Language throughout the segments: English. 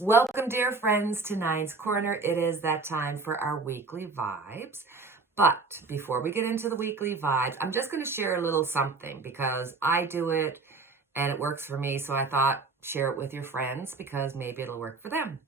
Welcome, dear friends, to Nine's Corner. It is that time for our weekly vibes. But before we get into the weekly vibes, I'm just going to share a little something because I do it and it works for me. So I thought share it with your friends because maybe it'll work for them.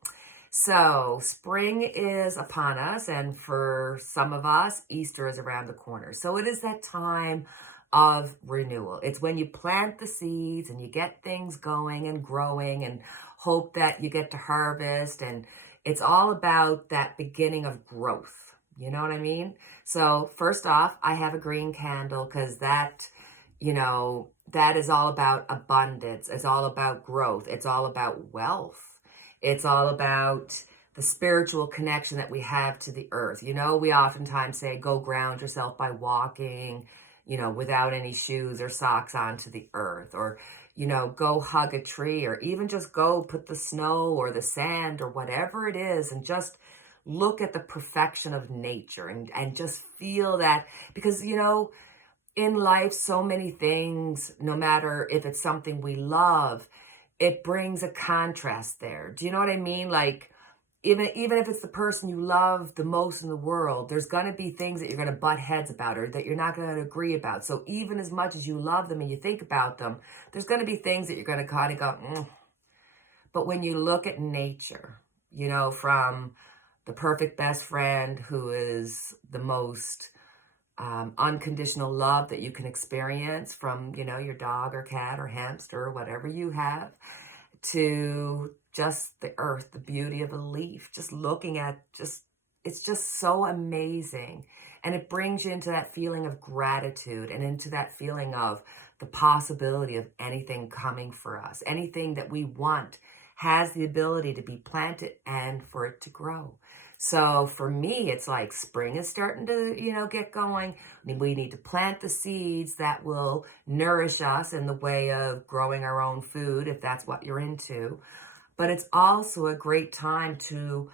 So spring is upon us, and for some of us, Easter is around the corner. So it is that time of renewal. It's when you plant the seeds and you get things going and growing and hope that you get to harvest. And it's all about that beginning of growth. You know what I mean? So first off, I have a green candle because that is all about abundance. It's all about growth. It's all about wealth. It's all about the spiritual connection that we have to the earth. We oftentimes say, go ground yourself by walking, without any shoes or socks onto the earth, or, go hug a tree, or even just go put the snow or the sand or whatever it is and just look at the perfection of nature and just feel that, because, in life, so many things, no matter if it's something we love, it brings a contrast there. Do you know what I mean? Like, even if it's the person you love the most in the world, there's going to be things that you're going to butt heads about or that you're not going to agree about. So even as much as you love them and you think about them, there's going to be things that you're going to kind of go, But when you look at nature, from the perfect best friend who is the most unconditional love that you can experience from, your dog or cat or hamster or whatever you have, to just the earth, the beauty of a leaf, just looking at it's just so amazing. And it brings you into that feeling of gratitude and into that feeling of the possibility of anything coming for us. Anything that we want has the ability to be planted and for it to grow. So for me, it's like spring is starting to, get going. I mean, we need to plant the seeds that will nourish us in the way of growing our own food, if that's what you're into. But it's also a great time to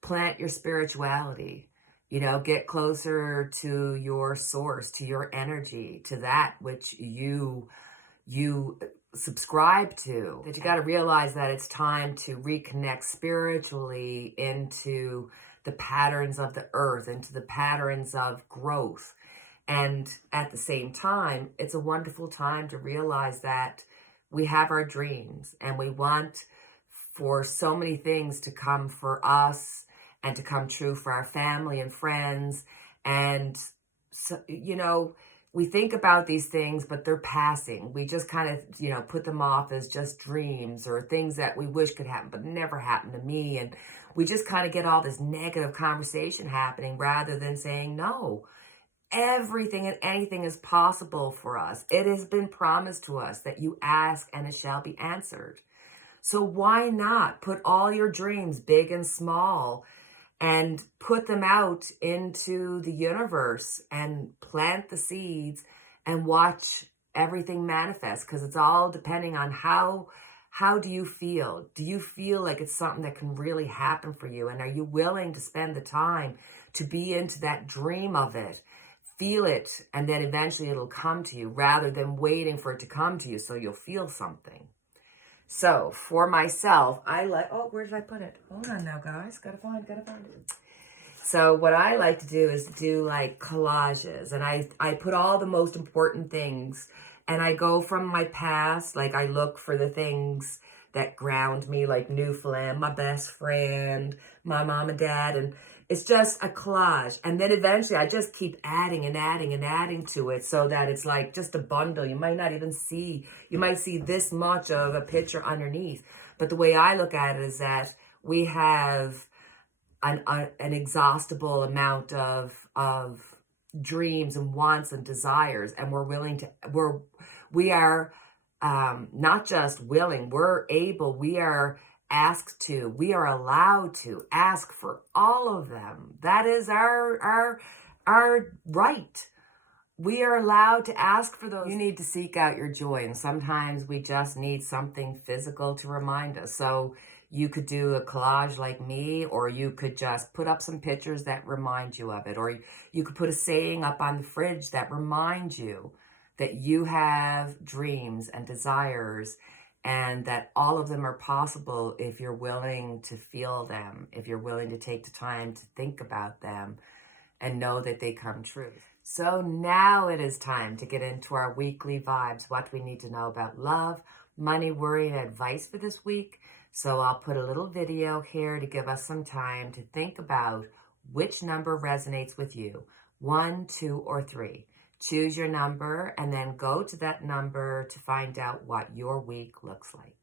plant your spirituality, get closer to your source, to your energy, to that which you subscribe to. That you got to realize that it's time to reconnect spiritually into the patterns of the earth, into the patterns of growth. And at the same time, it's a wonderful time to realize that we have our dreams and we want for so many things to come for us and to come true for our family and friends. And, so, we think about these things, but they're passing. We just kind of, put them off as just dreams or things that we wish could happen, but never happened to me. And we just kind of get all this negative conversation happening rather than saying, no, everything and anything is possible for us. It has been promised to us that you ask and it shall be answered. So why not put all your dreams, big and small, and put them out into the universe and plant the seeds and watch everything manifest? Because it's all depending on how do you feel? Do you feel like it's something that can really happen for you? And are you willing to spend the time to be into that dream of it? Feel it, and then eventually it'll come to you rather than waiting for it to come to you so you'll feel something. So for myself, where did I put it? Hold on now, guys. Gotta find it. So what I like to do is do like collages, and I put all the most important things, and I go from my past, like I look for the things that ground me, like Newfoundland, my best friend, my mom and dad, and it's just a collage. And then eventually I just keep adding and adding and adding to it so that it's like just a bundle. You might not even see, you might see this much of a picture underneath. But the way I look at it is that we have an inexhaustible amount of dreams and wants and desires. And we are not just willing, we are asked to, we are allowed to ask for all of them. That is our right. We are allowed to ask for those. You need to seek out your joy, and sometimes we just need something physical to remind us. So you could do a collage like me, or you could just put up some pictures that remind you of it, or you could put a saying up on the fridge that reminds you that you have dreams and desires and that all of them are possible if you're willing to feel them, if you're willing to take the time to think about them and know that they come true. So now it is time to get into our weekly vibes, what we need to know about love, money, worry, and advice for this week. So I'll put a little video here to give us some time to think about which number resonates with you, 1, 2, or 3. Choose your number and then go to that number to find out what your week looks like.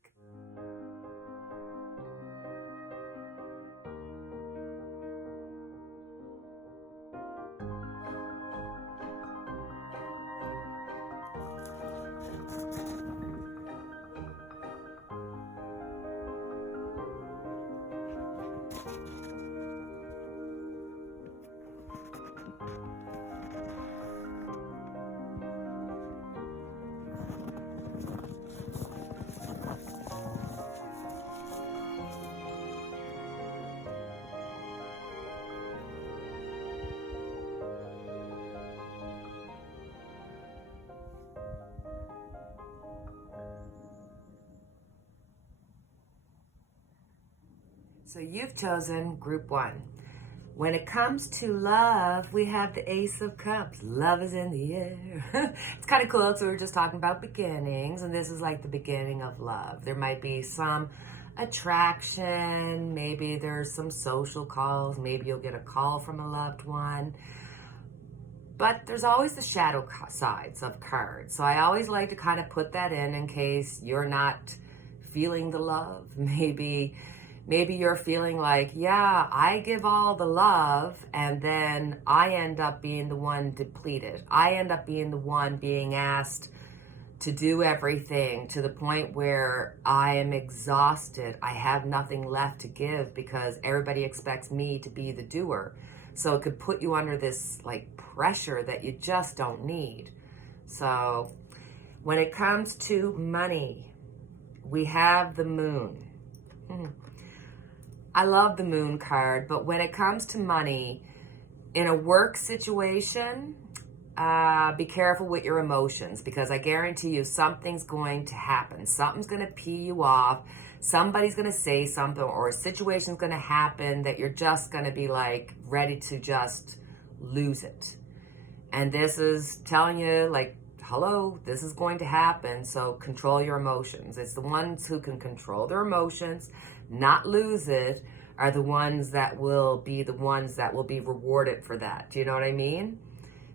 So you've chosen group 1. When it comes to love, we have the Ace of Cups. Love is in the air. It's kind of cool. So we were just talking about beginnings, and this is like the beginning of love. There might be some attraction. Maybe there's some social calls. Maybe you'll get a call from a loved one. But there's always the shadow sides of cards. So I always like to kind of put that in case you're not feeling the love. Maybe you're feeling like, yeah, I give all the love and then I end up being the one depleted. I end up being the one being asked to do everything to the point where I am exhausted. I have nothing left to give because everybody expects me to be the doer. So it could put you under this like pressure that you just don't need. So when it comes to money, we have the Moon. I love the Moon card, but when it comes to money, in a work situation, be careful with your emotions because I guarantee you something's going to happen. Something's going to pee you off. Somebody's going to say something or a situation's going to happen that you're just going to be like ready to just lose it. And this is telling you like, hello, this is going to happen. So control your emotions. It's the ones who can control their emotions, not lose it, are the ones that will be rewarded for that. Do you know what I mean?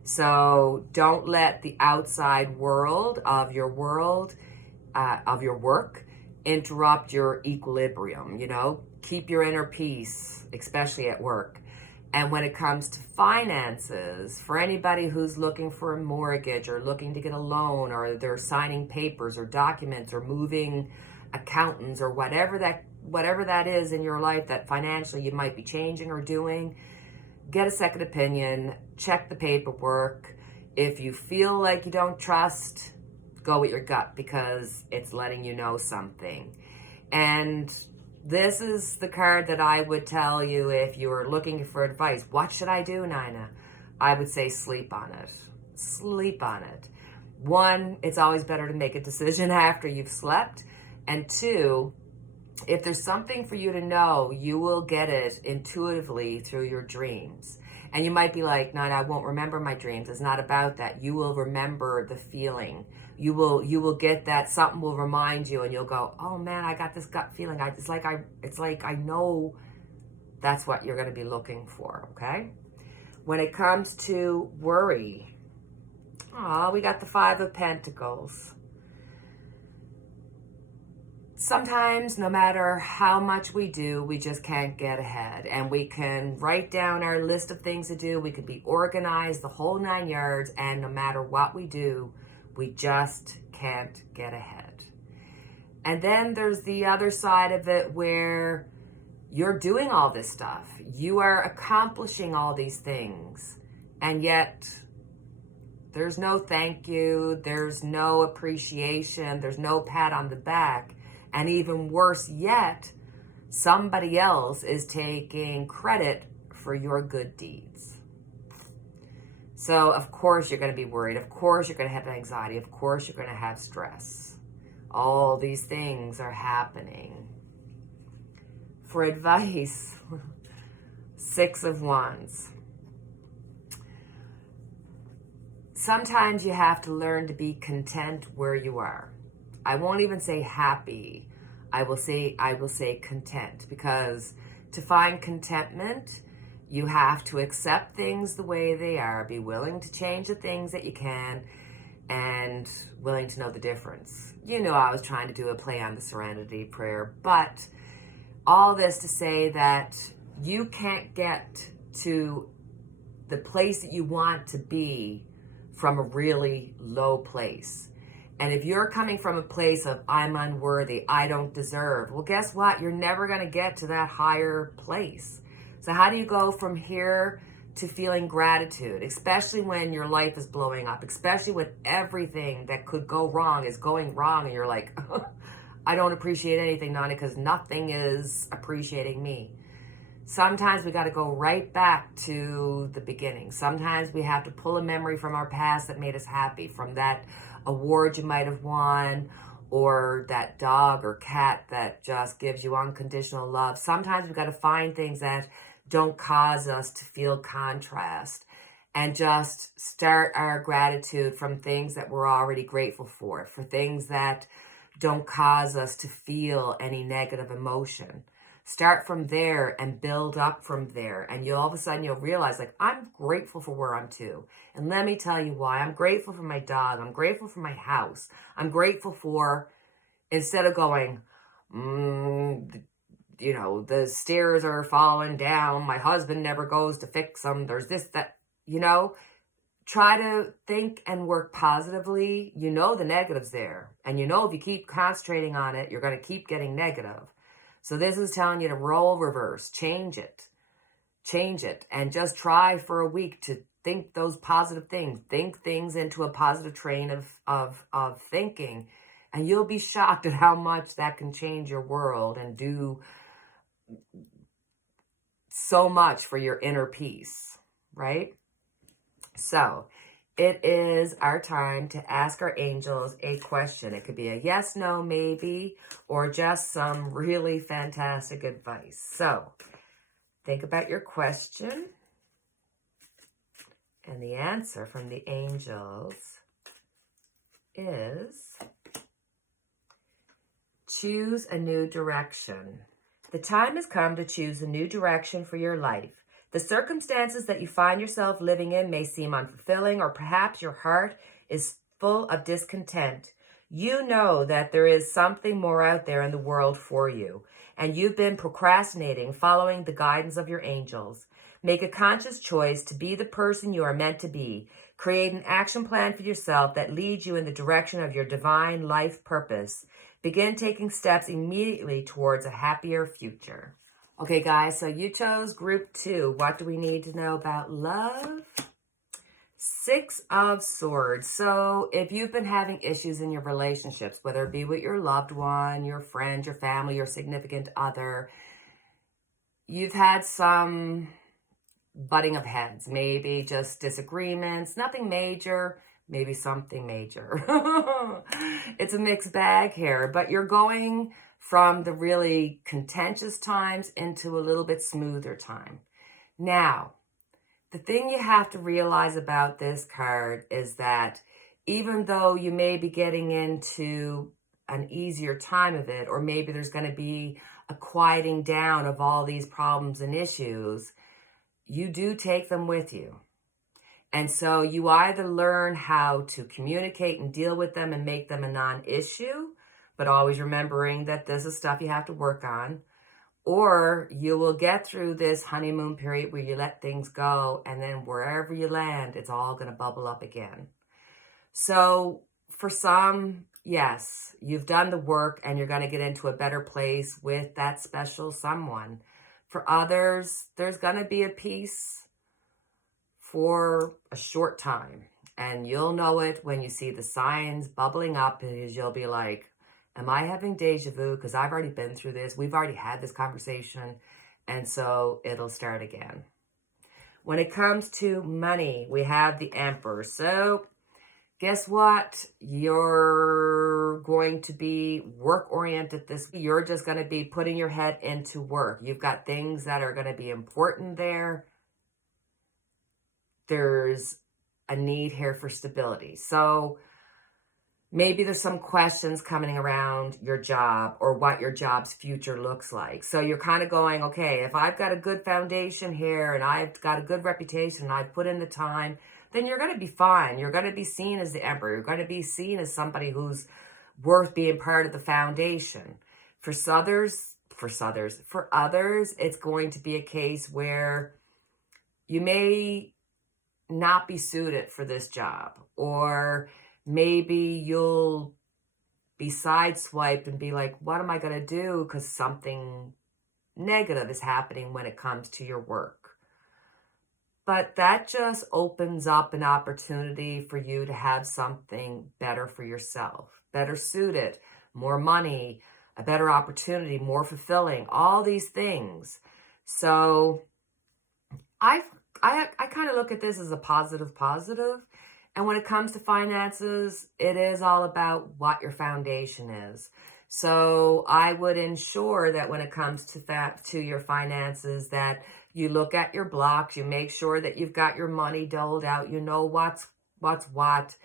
So don't let the outside world of your work interrupt your equilibrium. Keep your inner peace, especially at work. And when it comes to finances, for anybody who's looking for a mortgage or looking to get a loan or they're signing papers or documents or moving accountants or whatever that is in your life that financially you might be changing or doing, get a second opinion, check the paperwork. If you feel like you don't trust, go with your gut because it's letting you know something. And this is the card that I would tell you if you were looking for advice. What should I do, Nina? I would say sleep on it. Sleep on it. 1, it's always better to make a decision after you've slept. And 2, if there's something for you to know, you will get it intuitively through your dreams. And you might be like, no, I won't remember my dreams. It's not about that. You will remember the feeling. You will get that. Something will remind you and you'll go, oh man, I got this gut feeling. It's like I know that's what you're going to be looking for, okay? When it comes to worry, we got the 5 of Pentacles. Sometimes, no matter how much we do, we just can't get ahead. And we can write down our list of things to do. We could be organized, the whole 9 yards. And no matter what we do, we just can't get ahead. And then there's the other side of it where you're doing all this stuff. You are accomplishing all these things. And yet, there's no thank you. There's no appreciation. There's no pat on the back. And even worse yet, somebody else is taking credit for your good deeds. So, of course, you're going to be worried. Of course, you're going to have anxiety. Of course, you're going to have stress. All these things are happening. For advice, 6 of Wands. Sometimes you have to learn to be content where you are. I won't even say happy. I will say content, because to find contentment, you have to accept things the way they are, be willing to change the things that you can, and willing to know the difference. You know, I was trying to do a play on the Serenity Prayer, but all this to say that you can't get to the place that you want to be from a really low place. And if you're coming from a place of I'm unworthy, I don't deserve, well, guess what? You're never going to get to that higher place. So how do you go from here to feeling gratitude, especially when your life is blowing up, especially when everything that could go wrong is going wrong, and you're like, I don't appreciate anything, Nani, because nothing is appreciating me. Sometimes we got to go right back to the beginning. Sometimes we have to pull a memory from our past that made us happy, from that award you might have won, or that dog or cat that just gives you unconditional love. Sometimes we got to find things that don't cause us to feel contrast, and just start our gratitude from things that we're already grateful for things that don't cause us to feel any negative emotion. Start from there and build up from there. And all of a sudden you'll realize, like, I'm grateful for where I'm to. And let me tell you why. I'm grateful for my dog. I'm grateful for my house. I'm grateful for, instead of going, you know, the stairs are falling down, my husband never goes to fix them, there's this, that, you know, try to think and work positively. You know the negative's there. And you know if you keep concentrating on it, you're going to keep getting negative. So this is telling you to role reverse, change it, and just try for a week to think those positive things, think things into a positive train of thinking, and you'll be shocked at how much that can change your world and do so much for your inner peace, right? So it is our time to ask our angels a question. It could be a yes, no, maybe, or just some really fantastic advice. So think about your question. And the answer from the angels is choose a new direction. The time has come to choose a new direction for your life. The circumstances that you find yourself living in may seem unfulfilling, or perhaps your heart is full of discontent. You know that there is something more out there in the world for you, and you've been procrastinating, following the guidance of your angels. Make a conscious choice to be the person you are meant to be. Create an action plan for yourself that leads you in the direction of your divine life purpose. Begin taking steps immediately towards a happier future. Okay, guys, so you chose group 2. What do we need to know about love? 6 of Swords. So if you've been having issues in your relationships, whether it be with your loved one, your friend, your family, your significant other, you've had some butting of heads, maybe just disagreements, nothing major, maybe something major. It's a mixed bag here, but you're going from the really contentious times into a little bit smoother time. Now, the thing you have to realize about this card is that even though you may be getting into an easier time of it, or maybe there's going to be a quieting down of all these problems and issues, you do take them with you. And so you either learn how to communicate and deal with them and make them a non-issue, but always remembering that this is stuff you have to work on, or you will get through this honeymoon period where you let things go, and then wherever you land, it's all going to bubble up again. So for some, yes, you've done the work and you're going to get into a better place with that special someone. For others, there's going to be a peace for a short time, and you'll know it when you see the signs bubbling up, because you'll be like, am I having deja vu? Because I've already been through this. We've already had this conversation. And so it'll start again. When it comes to money, we have the Emperor. So guess what? You're going to be work-oriented this week. You're just going to be putting your head into work. You've got things that are going to be important there. There's a need here for stability. So maybe there's some questions coming around your job or what your job's future looks like. So you're kind of going, okay, if I've got a good foundation here and I've got a good reputation and I've put in the time, then you're going to be fine. You're going to be seen as the emperor. You're going to be seen as somebody who's worth being part of the foundation. For others, it's going to be a case where you may not be suited for this job, or maybe you'll be sideswiped and be like, what am I going to do? Because something negative is happening when it comes to your work. But that just opens up an opportunity for you to have something better for yourself, better suited, more money, a better opportunity, more fulfilling, all these things. So I kind of look at this as a positive. And when it comes to finances, it is all about what your foundation is. So I would ensure that when it comes to your finances, that you look at your blocks, you make sure that you've got your money doled out, you know what's what,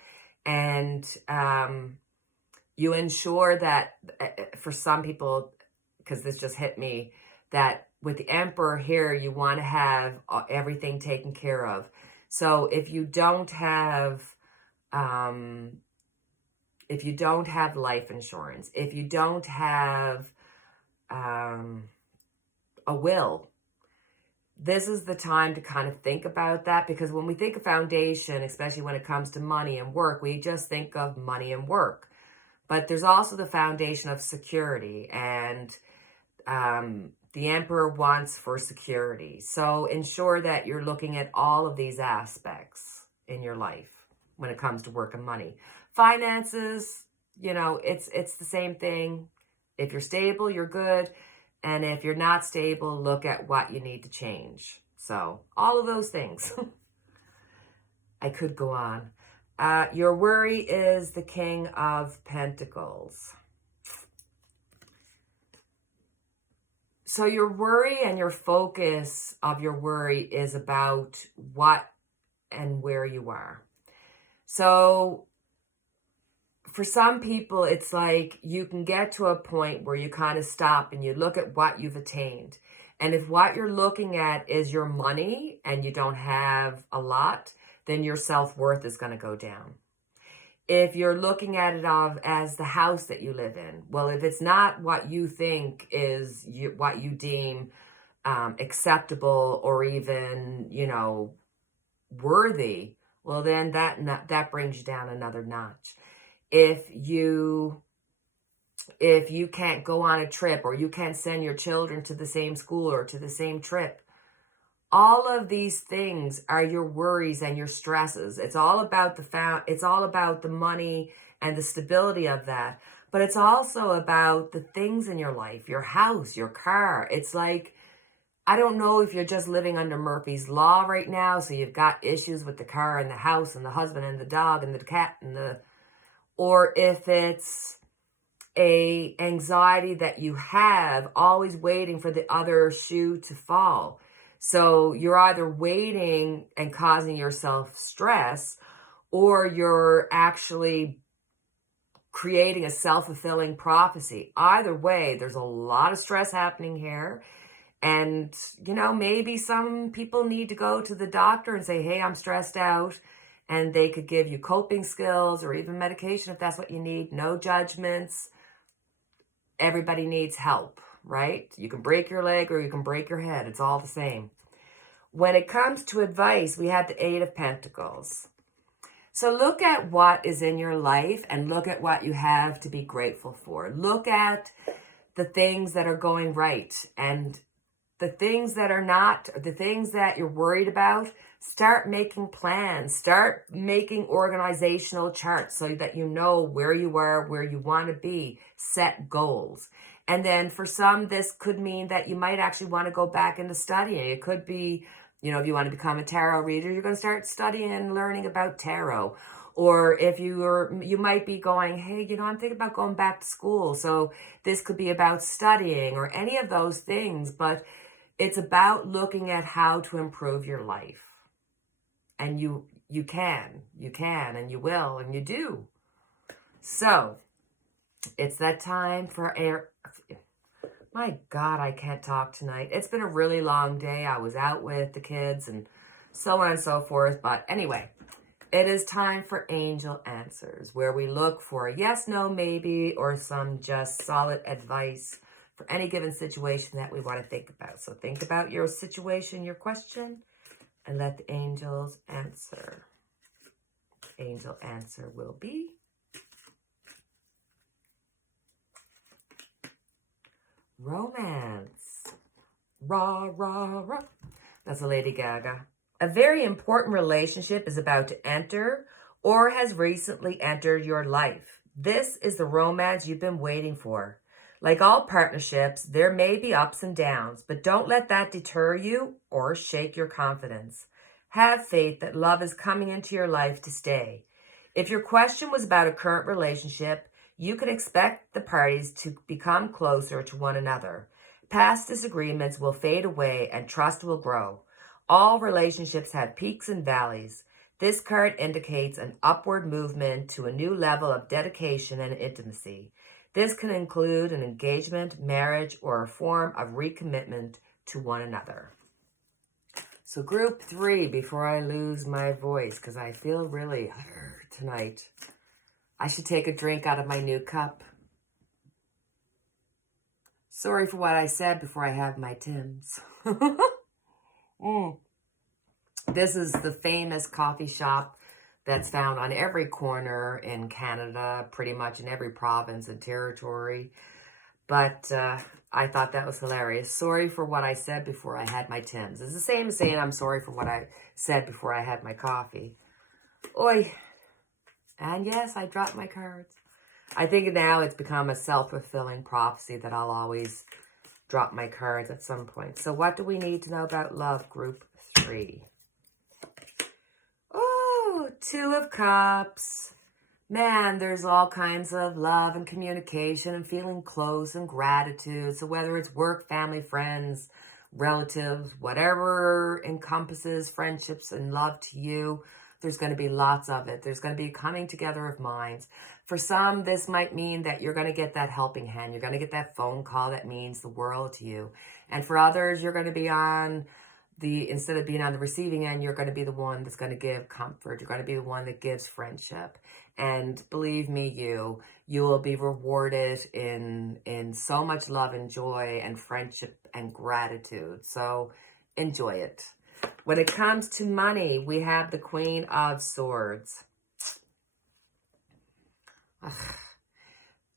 and you ensure that for some people, because this just hit me, that with the emperor here, you want to have everything taken care of. So if you don't have life insurance, if you don't have a will, this is the time to kind of think about that, because when we think of foundation, especially when it comes to money and work, we just think of money and work. But there's also the foundation of security, and the emperor wants for security. So ensure that you're looking at all of these aspects in your life when it comes to work and money. Finances, it's the same thing. If you're stable, you're good. And if you're not stable, look at what you need to change. So all of those things. I could go on. Your worry is the King of Pentacles. So your worry and your focus of your worry is about what and where you are. So for some people, it's like you can get to a point where you kind of stop and you look at what you've attained. And if what you're looking at is your money and you don't have a lot, then your self-worth is going to go down. If you're looking at it as the house that you live in, well, if it's not what you think is what you deem acceptable or even, worthy, well, then that brings you down another notch. If you can't go on a trip, or you can't send your children to the same school or to the same trip, all of these things are your worries and your stresses. It's all about the money and the stability of that. But it's also about the things in your life, your house, your car. It's like, I don't know if you're just living under Murphy's Law right now, so you've got issues with the car and the house and the husband and the dog and the cat or if it's a anxiety that you have, always waiting for the other shoe to fall. So you're either waiting and causing yourself stress, or you're actually creating a self-fulfilling prophecy. Either way, there's a lot of stress happening here. And, maybe some people need to go to the doctor and say, hey, I'm stressed out. And they could give you coping skills or even medication if that's what you need. No judgments. Everybody needs help, right? You can break your leg or you can break your head. It's all the same. When it comes to advice, we have the Eight of Pentacles. So look at what is in your life and look at what you have to be grateful for. Look at the things that are going right, and the things that are not, the things that you're worried about. Start making plans. Start making organizational charts so that you know where you are, where you want to be. Set goals. And then for some, this could mean that you might actually want to go back into studying. It could be, if you want to become a tarot reader, you're going to start studying and learning about tarot. Or if you might be going, hey, I'm thinking about going back to school. So this could be about studying or any of those things, but it's about looking at how to improve your life. And you can, and you will, and you do. So it's that time for air. My God, I can't talk tonight. It's been a really long day. I was out with the kids and so on and so forth. But anyway, it is time for angel answers, where we look for a yes, no, maybe, or some just solid advice for any given situation that we want to think about. So think about your situation, your question, and let the angels answer. Angel answer will be romance. Rah, rah, rah. That's a Lady Gaga. A very important relationship is about to enter or has recently entered your life. This is the romance you've been waiting for. Like all partnerships, there may be ups and downs, but don't let that deter you or shake your confidence. Have faith that love is coming into your life to stay. If your question was about a current relationship, you can expect the parties to become closer to one another. Past disagreements will fade away and trust will grow. All relationships have peaks and valleys. This card indicates an upward movement to a new level of dedication and intimacy. This can include an engagement, marriage, or a form of recommitment to one another. So group 3, before I lose my voice, because I feel really hurt tonight. I should take a drink out of my new cup. Sorry for what I said before I have my Tims. This is the famous coffee shop that's found on every corner in Canada, pretty much in every province and territory. But I thought that was hilarious. Sorry for what I said before I had my Tims. It's the same as saying I'm sorry for what I said before I had my coffee. Oi. And yes, I dropped my cards. I think now it's become a self-fulfilling prophecy that I'll always drop my cards at some point. So what do we need to know about love, group 3? Oh, 2 of Cups. Man, there's all kinds of love and communication and feeling close and gratitude. So whether it's work, family, friends, relatives, whatever encompasses friendships and love to you, there's going to be lots of it. There's going to be a coming together of minds. For some, this might mean that you're going to get that helping hand. You're going to get that phone call that means the world to you. And for others, you're going to be instead of being on the receiving end, you're going to be the one that's going to give comfort. You're going to be the one that gives friendship. And believe me, you will be rewarded in so much love and joy and friendship and gratitude. So enjoy it. When it comes to money, we have the Queen of Swords.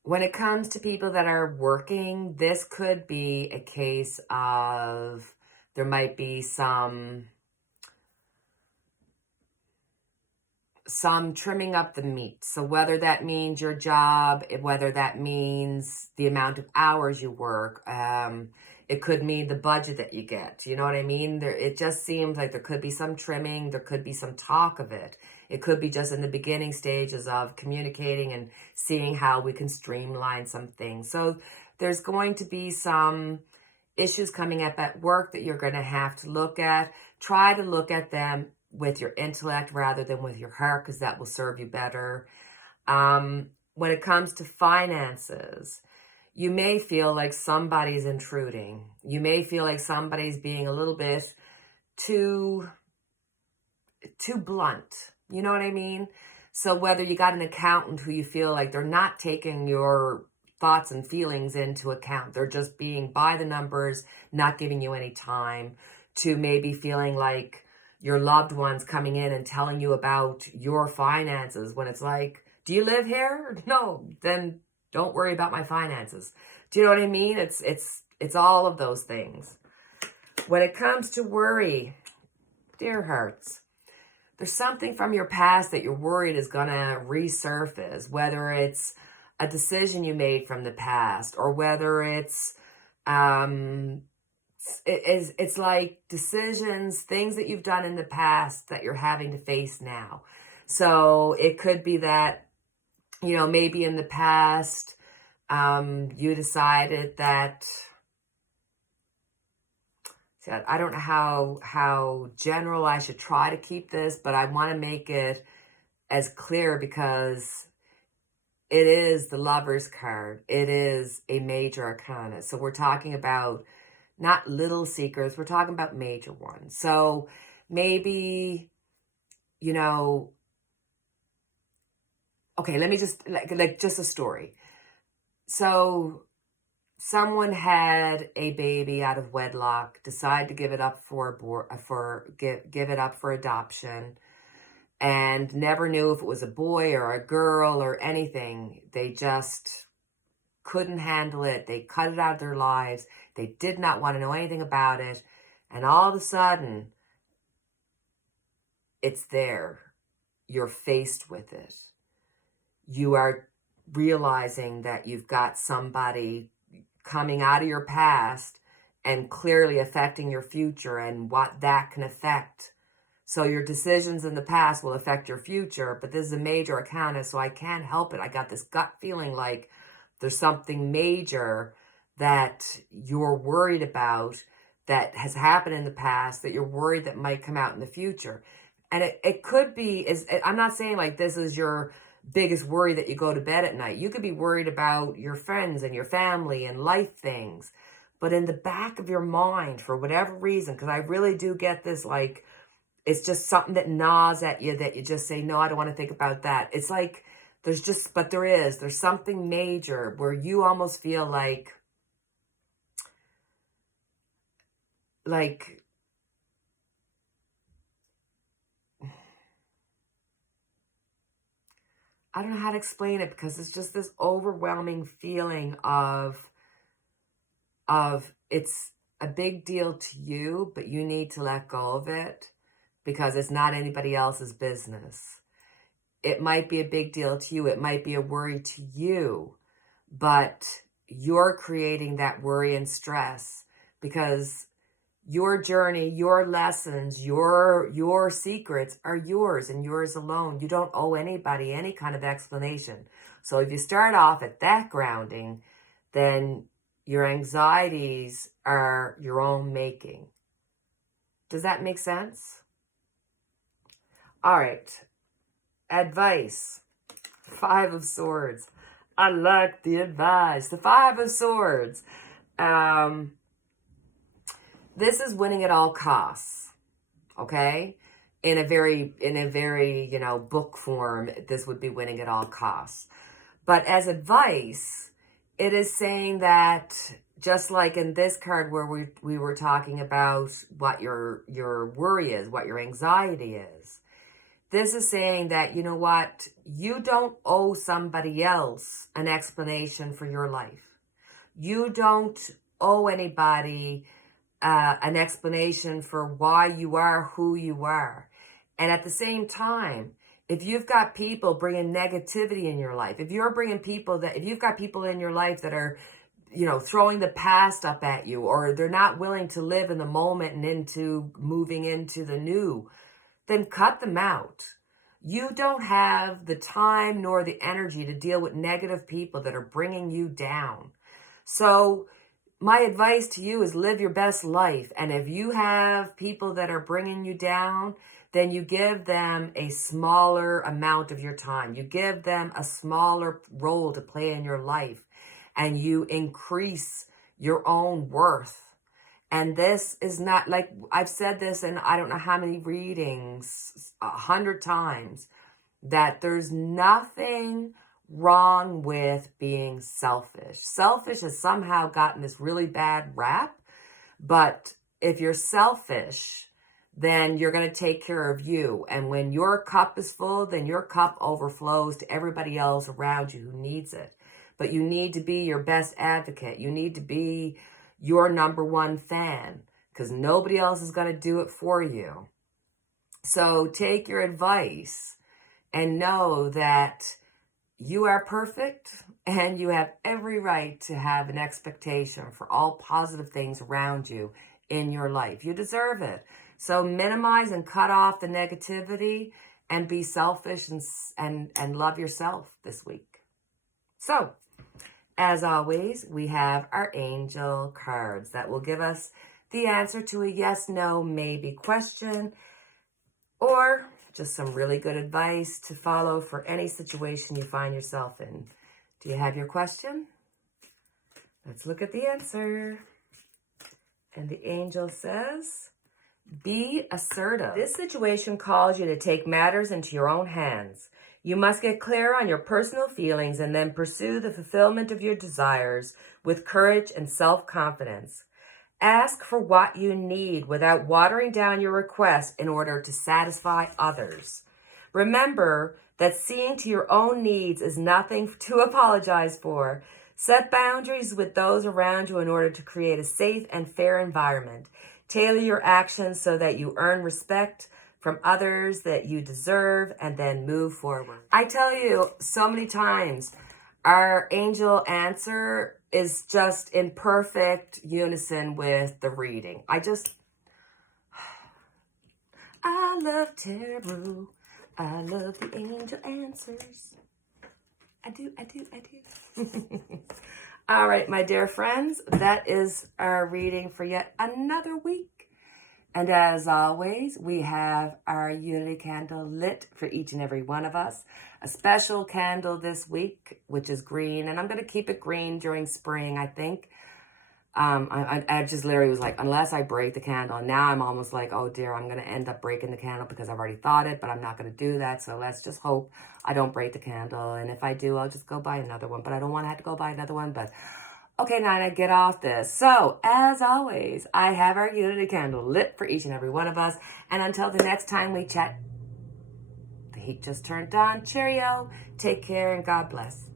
When it comes to people that are working, this could be a case of there might be some trimming up the meat. So whether that means your job, whether that means the amount of hours you work, it could mean the budget that you get. You know what I mean? It just seems like there could be some trimming. There could be some talk of it. It could be just in the beginning stages of communicating and seeing how we can streamline some things. So there's going to be some issues coming up at work that you're going to have to look at. Try to look at them with your intellect rather than with your heart, because that will serve you better. When it comes to finances, you may feel like somebody's intruding. You may feel like somebody's being a little bit too blunt. You know what I mean? So whether you got an accountant who you feel like they're not taking your thoughts and feelings into account, they're just being by the numbers, not giving you any time, to maybe feeling like your loved ones coming in and telling you about your finances when it's like, do you live here? No, then don't worry about my finances. Do you know what I mean? It's all of those things. When it comes to worry, dear hearts, there's something from your past that you're worried is going to resurface, whether it's a decision you made from the past, or whether it's like decisions, things that you've done in the past that you're having to face now. So it could be that, you know, maybe in the past, you decided that, see, I don't know how general I should try to keep this, but I want to make it as clear because it is the Lover's card. It is a major arcana. So we're talking about not little secrets, we're talking about major ones. So maybe, you know, okay, let me just like just a story. So someone had a baby out of wedlock, decided to give it up give it up for adoption, and never knew if it was a boy or a girl or anything. They just couldn't handle it. They cut it out of their lives. They did not want to know anything about it. And all of a sudden, it's there. You're faced with it. You are realizing that you've got somebody coming out of your past and clearly affecting your future and what that can affect. So your decisions in the past will affect your future, but this is a major arcana, so I can't help it. I got this gut feeling like there's something major that you're worried about that has happened in the past that you're worried that might come out in the future. And it could be, I'm not saying like this is your biggest worry that you go to bed at night. You could be worried about your friends and your family and life things. But in the back of your mind, for whatever reason, because I really do get this, like, it's just something that gnaws at you that you just say, no, I don't want to think about that. It's like, there's something major where you almost feel like I don't know how to explain it, because it's just this overwhelming feeling of it's a big deal to you, but you need to let go of it because it's not anybody else's business. It might be a big deal to you. It might be a worry to you, but you're creating that worry and stress because your journey, your lessons, your secrets are yours and yours alone. You don't owe anybody any kind of explanation. So if you start off at that grounding, then your anxieties are your own making. Does that make sense? All right. Advice. 5 of Swords. I like the advice. The 5 of Swords. This is winning at all costs. Okay? In a very, you know, book form, this would be winning at all costs. But as advice, it is saying that, just like in this card where we were talking about what your worry is, what your anxiety is, this is saying that, you know what, you don't owe somebody else an explanation for your life. You don't owe anybody an explanation for why you are who you are. And at the same time, if you've got people bringing negativity in your life, if you've got people in your life that are, you know, throwing the past up at you, or they're not willing to live in the moment and into moving into the new, then cut them out. You don't have the time nor the energy to deal with negative people that are bringing you down. So my advice to you is live your best life. And if you have people that are bringing you down, then you give them a smaller amount of your time. You give them a smaller role to play in your life, and you increase your own worth. And this is not, like, I've said this in I don't know how many readings, 100 times, that there's nothing wrong with being selfish. Selfish has somehow gotten this really bad rap, but if you're selfish, then you're going to take care of you. And when your cup is full, then your cup overflows to everybody else around you who needs it. But you need to be your best advocate. You need to be your number one fan, because nobody else is going to do it for you. So take your advice and know that you are perfect, and you have every right to have an expectation for all positive things around you in your life. You deserve it. So minimize and cut off the negativity and be selfish and love yourself this week. So, as always, we have our angel cards that will give us the answer to a yes, no, maybe question, or just some really good advice to follow for any situation you find yourself in. Do you have your question? Let's look at the answer. And the angel says, be assertive. This situation calls you to take matters into your own hands. You must get clear on your personal feelings and then pursue the fulfillment of your desires with courage and self-confidence. Ask for what you need without watering down your request in order to satisfy others. Remember that seeing to your own needs is nothing to apologize for. Set boundaries with those around you in order to create a safe and fair environment. Tailor your actions so that you earn respect from others that you deserve, and then move forward. I tell you so many times, our angel answer is just in perfect unison with the reading. I love tarot. I love the angel answers. I do. All right, my dear friends, that is our reading for yet another week. And as always, we have our unity candle lit for each and every one of us. A special candle this week, which is green. And I'm going to keep it green during spring, I think. I just literally was like, unless I break the candle. And now I'm almost like, oh dear, I'm going to end up breaking the candle because I've already thought it, but I'm not going to do that. So let's just hope I don't break the candle. And if I do, I'll just go buy another one. But I don't want to have to go buy another one. But okay, Nina, get off this. So, as always, I have our unity candle lit for each and every one of us. And until the next time we chat, the heat just turned on. Cheerio. Take care and God bless.